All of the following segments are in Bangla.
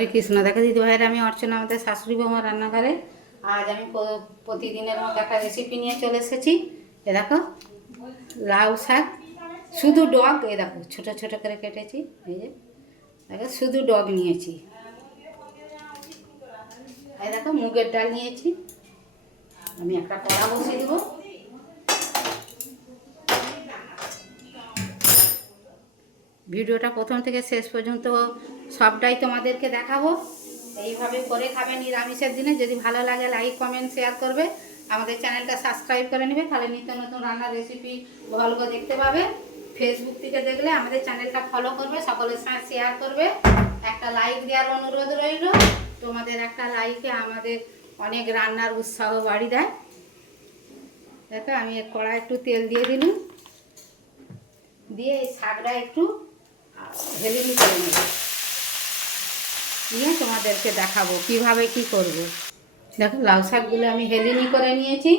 হরে কৃষ্ণ। দেখো দিদি ভাইয়ের আমি অর্চনা, আমাদের শাশুড়ি বৌমার রান্নাঘরে আজ আমি প্রতিদিনের মতো একটা রেসিপি নিয়ে চলে এসেছি। এ দেখো লাউ শাক, শুধু ডগ। এ দেখো ছোটো ছোটো করে কেটেছি। এই যে দেখো শুধু ডগ নিয়েছি। এই দেখো মুগের ডাল নিয়েছি। আমি একটা কড়া বসিয়ে দেবো। ভিডিওটা প্রথম থেকে শেষ পর্যন্ত সবটাই তোমাদেরকে দেখাবো। এইভাবে করে খাবে নিরামিষের দিনে। যদি ভালো লাগে লাইক কমেন্ট শেয়ার করবে, আমাদের চ্যানেলটা সাবস্ক্রাইব করে নেবে, তাহলে নিত্য নতুন রান্নার রেসিপি গল্প দেখতে পাবে। ফেসবুক থেকে দেখলে আমাদের চ্যানেলটা ফলো করবে, সকলের সাথে শেয়ার করবে, একটা লাইক দেওয়ার অনুরোধ রইল। তোমাদের একটা লাইকে আমাদের অনেক রান্নার উৎসাহ বাড়ি দেয়। দেখো আমি কড়াই একটু তেল দিয়ে দিলাম, দিয়ে এই শাকটা একটু হেলিনি করে নেব, নিয়ে তোমাদেরকে দেখাবো কিভাবে কি করব। দেখো লাউ শাকগুলো আমি হেলিনি করে নিয়েছি।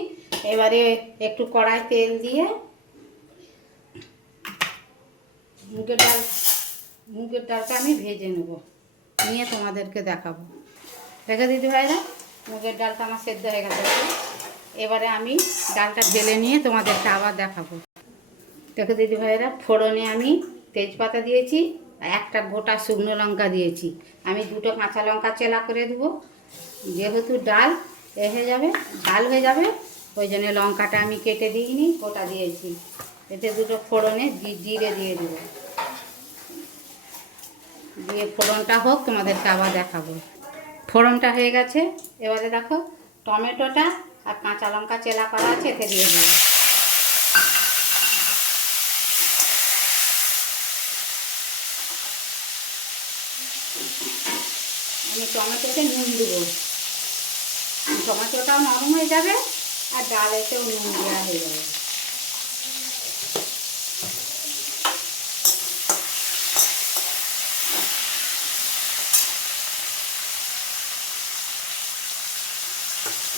এবারে একটু কড়াই তেল দিয়ে মুগের ডালটা আমি ভেজে নেব, নিয়ে তোমাদেরকে দেখাবো। দেখো দিদি ভাইরা, মুগের ডালটা আমার সেদ্ধ হয়ে গেছে। এবারে আমি ডালটা ঢেলে নিয়ে তোমাদেরকে আবার দেখাবো। দেখো দিদি ভাইরা, ফোড়নে আমি তেজপাতা দিয়েছি, একটা গোটা শুকনো লঙ্কা দিয়েছি। আমি দুটো কাঁচা লঙ্কা চেলা করে দেবো, যেহেতু ডাল হয়ে যাবে ওই জন্য লঙ্কাটা আমি কেটে দিইনি, গোটা দিয়েছি। এতে দুটো ফোড়নে জিরে দিয়ে দেবো, দিয়ে ফোড়নটা হোক, তোমাদেরকে আবার দেখাবো। ফোড়নটা হয়ে গেছে। এবারে দেখো টমেটোটা আর কাঁচা লঙ্কা চেলা করা আছে, এতে দিয়ে দেবো। আমি টমেটোতে নুন দেবো, টমেটোটাও নরম হয়ে যাবে আর ডালেতেও নুন দেওয়া হয়ে যাবে।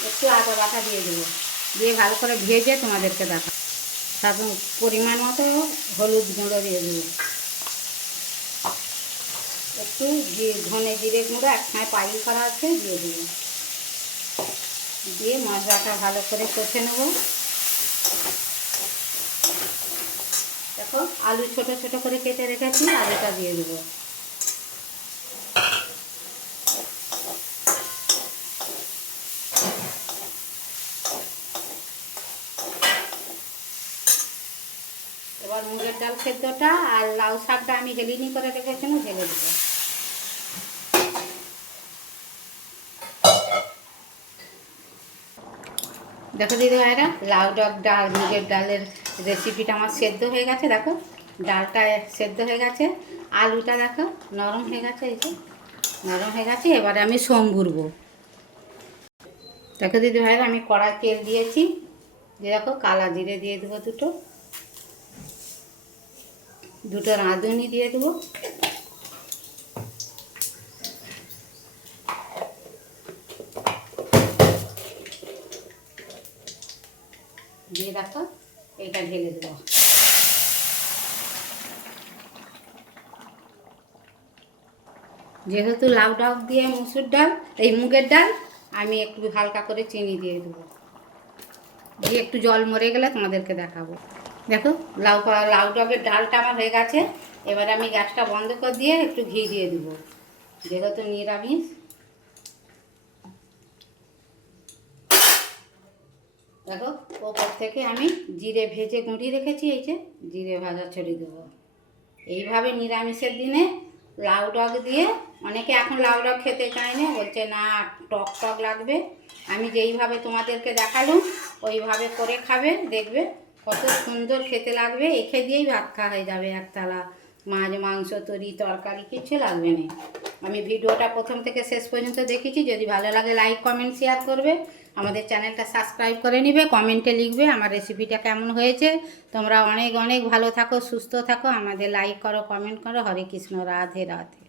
একটু আদা বাটা দিয়ে দেবো, দিয়ে ভালো করে ভেজে তোমাদেরকে দেখা। তারপর পরিমাণ মতো হলুদ গুঁড়ো দিয়ে দেবো, একটু ধনে জিরে গুঁড়ো একসঙ্গে পাইল করা আছে দিয়ে দেবো, দিয়ে মশলাটা ভালো করে কষে নেব। দেখো আলু ছোট ছোট করে কেটে রেখেছি, আলুটা দিয়ে দেবো। এবার মুগের ডাল সেদ্ধটা আর লাউ শাকটা আমি হেলিনি করে রেখেছিলাম, ঢেলে দেবো। দেখো দিদি ভাইরা, লাউ ডাল মুগের ডালের রেসিপিটা আমার সেদ্ধ হয়ে গেছে। দেখো ডালটা সেদ্ধ হয়ে গেছে, আলুটা দেখো নরম হয়ে গেছে। এই যে নরম হয়ে গেছে, এবারে আমি সম্বুরবো। দেখো দিদি ভাইরা, আমি কড়াই তেল দিয়েছি, যে দেখো কালা জিরে দিয়ে দেবো, দুটো রাঁধুনি দিয়ে দেবো, দিয়ে দেখো এটা ঢেলে দেবো। যেহেতু লাউ ডাল দিয়ে মুগের ডাল, আমি একটু হালকা করে চিনি দিয়ে দেবো, দিয়ে একটু জল মরে গেলে তোমাদেরকে দেখাবো। দেখো লাউ ডালের ডালটা আমার হয়ে গেছে। এবারে আমি গ্যাসটা বন্ধ করে দিয়ে একটু ঘি দিয়ে দেবো, যেহেতু নিরামিষ। দেখো ওপর থেকে আমি জিরে ভেজে গুঁড়িয়ে রেখেছি, এই যে জিরে ভাজা ছড়িয়ে দেবো। এইভাবে নিরামিষের দিনে লাউ ডাল দিয়ে, অনেকে এখন লাউ ডাল খেতে চায় না, বলছে না টক টক লাগবে। আমি যেইভাবে তোমাদেরকে দেখালাম ওইভাবে করে খাবে, দেখবে কত সুন্দর খেতে লাগবে। এখে দিয়েই ভাত খাওয়া হয়ে যাবে, এক থালা মাছ মাংস তরকারি কিছু লাগবে না। আমি ভিডিওটা প্রথম থেকে শেষ পর্যন্ত দেখেছি। যদি ভালো লাগে লাইক কমেন্ট শেয়ার করবে, আমাদের চ্যানেলটা সাবস্ক্রাইব করে নিবে, কমেন্টে লিখবে আমার রেসিপিটা কেমন হয়েছে। তোমরা অনেক অনেক ভালো থাকো, সুস্থ থাকো, আমাদের লাইক করো, কমেন্ট করো। হরে কৃষ্ণ, রাধে রাধে।